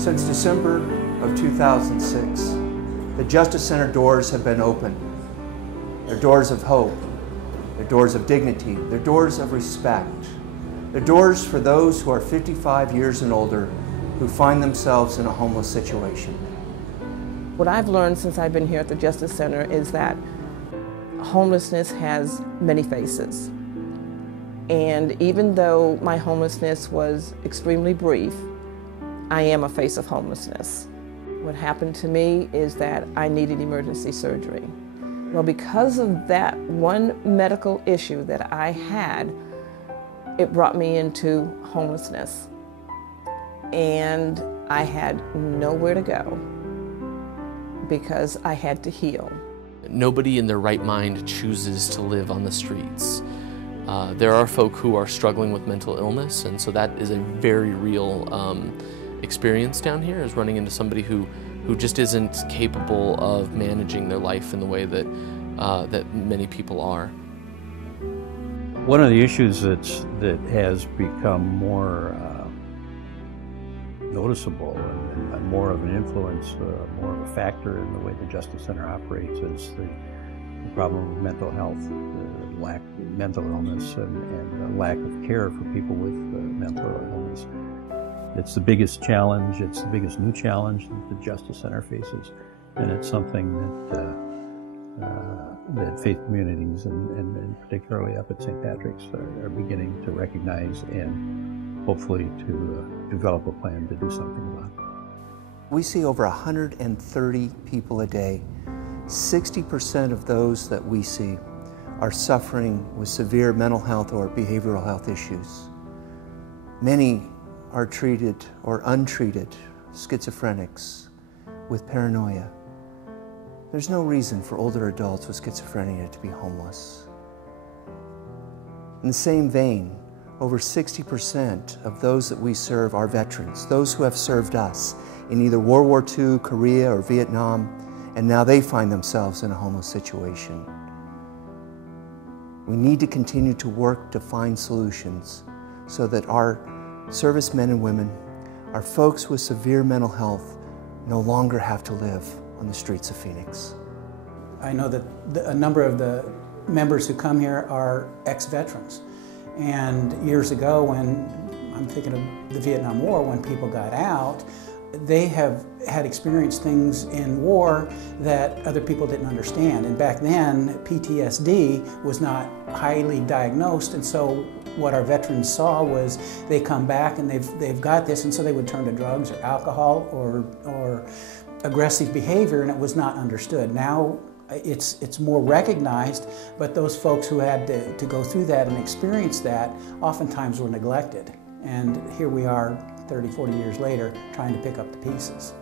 Since December of 2006, the Justa Center doors have been open. They're doors of hope, they're doors of dignity, they're doors of respect. They're doors for those who are 55 years and older who find themselves in a homeless situation. What I've learned since I've been here at the Justa Center is that homelessness has many faces. And even though my homelessness was extremely brief, I am a face of homelessness. What happened to me is that I needed emergency surgery. Well, because of that one medical issue that I had, it brought me into homelessness. And I had nowhere to go because I had to heal. Nobody in their right mind chooses to live on the streets. There are folk who are struggling with mental illness, and so that is a very real experience down here, is running into somebody who just isn't capable of managing their life in the way that, that many people are. One of the issues that has become more noticeable and more of an influence, more of a factor in the way the Justa Center operates is the problem of mental health, the lack of mental illness and the lack of care for people with mental illness. It's the biggest challenge, it's the biggest new challenge that the Justa Center faces, and it's something that faith communities and particularly up at St. Patrick's are beginning to recognize and hopefully to develop a plan to do something about. We see over 130 people a day. 60% of those that we see are suffering with severe mental health or behavioral health issues. Many are treated or untreated schizophrenics with paranoia. There's no reason for older adults with schizophrenia to be homeless. In the same vein, over 60% of those that we serve are veterans, those who have served us in either World War II, Korea, or Vietnam, and now they find themselves in a homeless situation. We need to continue to work to find solutions so that our servicemen and women, our folks with severe mental health, no longer have to live on the streets of Phoenix. I know that a number of the members who come here are ex-veterans. And years ago, when I'm thinking of the Vietnam War, when people got out, they have had experienced things in war that other people didn't understand. And back then, PTSD was not highly diagnosed, and so what our veterans saw was they come back and they've got this, and so they would turn to drugs or alcohol or aggressive behavior, and it was not understood. Now it's more recognized, but those folks who had to go through that and experience that oftentimes were neglected. And here we are 30, 40 years later trying to pick up the pieces.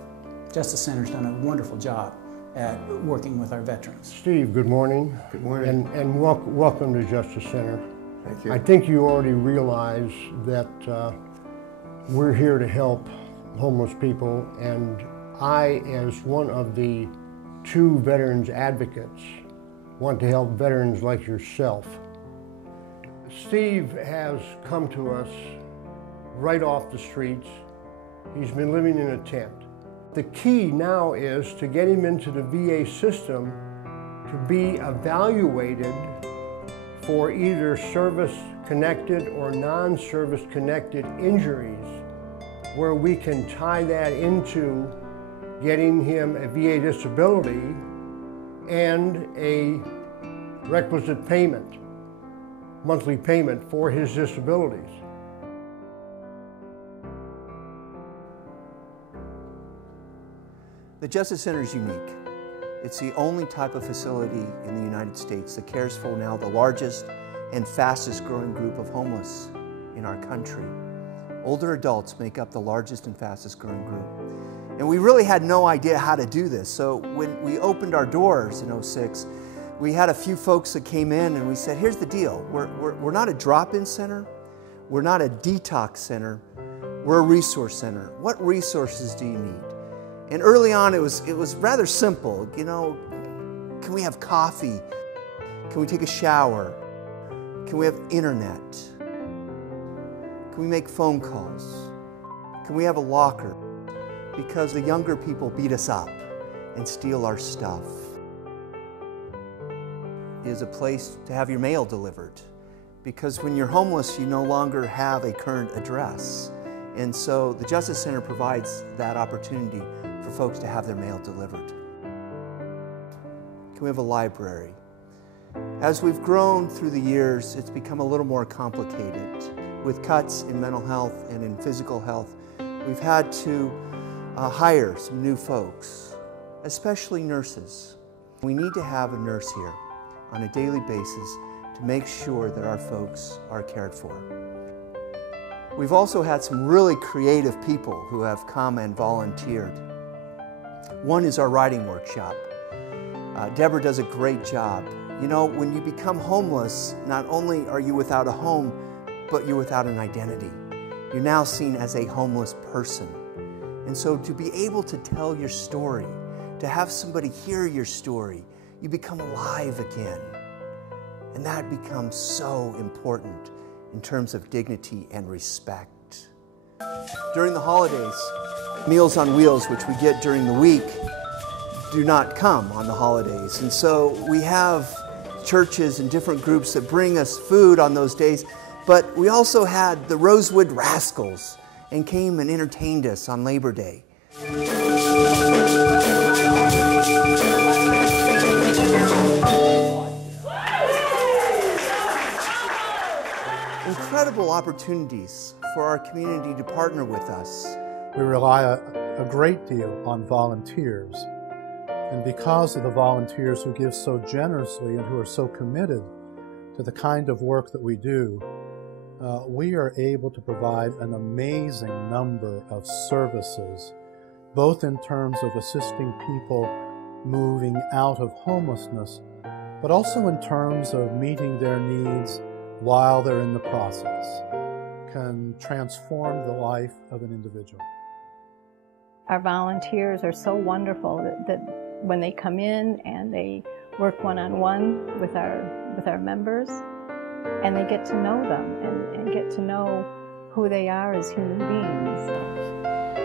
Justa Center's done a wonderful job at working with our veterans. Steve, good morning. Good morning. And welcome to Justa Center. Thank you. I think you already realize that we're here to help homeless people, and I, as one of the 2 veterans advocates, want to help veterans like yourself. Steve has come to us right off the streets. He's been living in a tent. The key now is to get him into the VA system to be evaluated for either service-connected or non-service-connected injuries, where we can tie that into getting him a VA disability and a requisite payment, monthly payment for his disabilities. The Justa Center is unique. It's the only type of facility in the United States that cares for now the largest and fastest growing group of homeless in our country. Older adults make up the largest and fastest growing group. And we really had no idea how to do this. So when we opened our doors in '06, we had a few folks that came in and we said, here's the deal. We're not a drop-in center. We're not a detox center. We're a resource center. What resources do you need? And early on, it was rather simple. You know, can we have coffee? Can we take a shower? Can we have internet? Can we make phone calls? Can we have a locker? because the younger people beat us up and steal our stuff. It is a place to have your mail delivered, because when you're homeless, you no longer have a current address. And so the Justice Center provides that opportunity for folks to have their mail delivered. Can we have a library? As we've grown through the years, it's become a little more complicated. With cuts in mental health and in physical health, we've had to hire some new folks, especially nurses. We need to have a nurse here on a daily basis to make sure that our folks are cared for. We've also had some really creative people who have come and volunteered. One is our writing workshop. Deborah does a great job. You know, when you become homeless, not only are you without a home, but you're without an identity. You're now seen as a homeless person. And so to be able to tell your story, to have somebody hear your story, you become alive again. And that becomes so important in terms of dignity and respect. During the holidays, Meals on Wheels, which we get during the week, do not come on the holidays. And so we have churches and different groups that bring us food on those days, but we also had the Rosewood Rascals and came and entertained us on Labor Day. Incredible opportunities for our community to partner with us. We rely a great deal on volunteers. And because of the volunteers who give so generously and who are so committed to the kind of work that we do, we are able to provide an amazing number of services, both in terms of assisting people moving out of homelessness, but also in terms of meeting their needs while they're in the process, can transform the life of an individual. Our volunteers are so wonderful that when they come in and they work one-on-one with our members, and they get to know them and get to know who they are as human beings.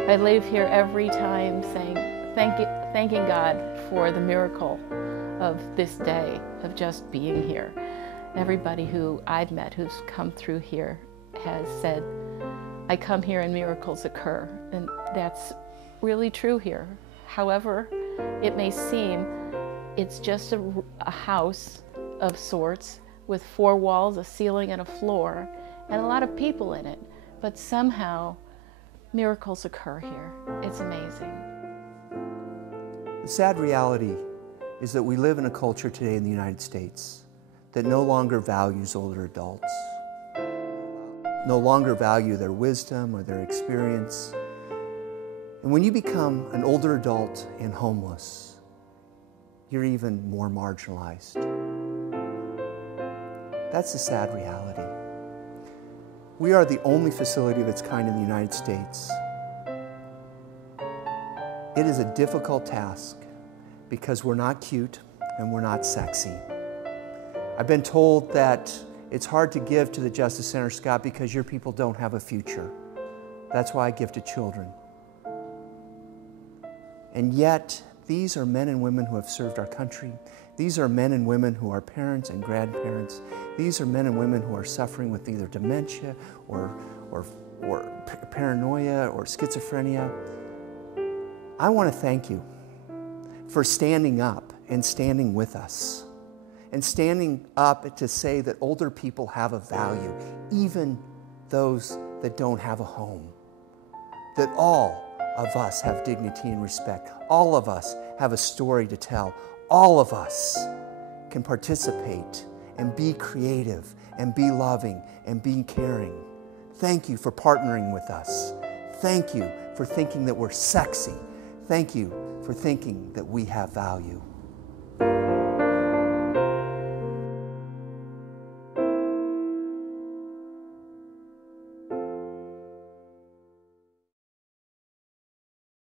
I leave here every time saying, thanking God for the miracle of this day, of just being here. Everybody who I've met who's come through here has said, I come here and miracles occur, and that's really true here. However it may seem, it's just a house of sorts with 4 walls, a ceiling, and a floor, and a lot of people in it. But somehow, miracles occur here. It's amazing. The sad reality is that we live in a culture today in the United States that no longer values older adults, no longer value their wisdom or their experience. And when you become an older adult and homeless, you're even more marginalized. That's the sad reality. We are the only facility of its kind in the United States. It is a difficult task because we're not cute and we're not sexy. I've been told that it's hard to give to the Justice Center, Scott, because your people don't have a future. That's why I give to children. And yet, these are men and women who have served our country. These are men and women who are parents and grandparents. These are men and women who are suffering with either dementia or paranoia or schizophrenia. I want to thank you for standing up and standing with us, and standing up to say that older people have a value, even those that don't have a home, that all of us have dignity and respect. All of us have a story to tell. All of us can participate and be creative and be loving and be caring. Thank you for partnering with us. Thank you for thinking that we're sexy. Thank you for thinking that we have value.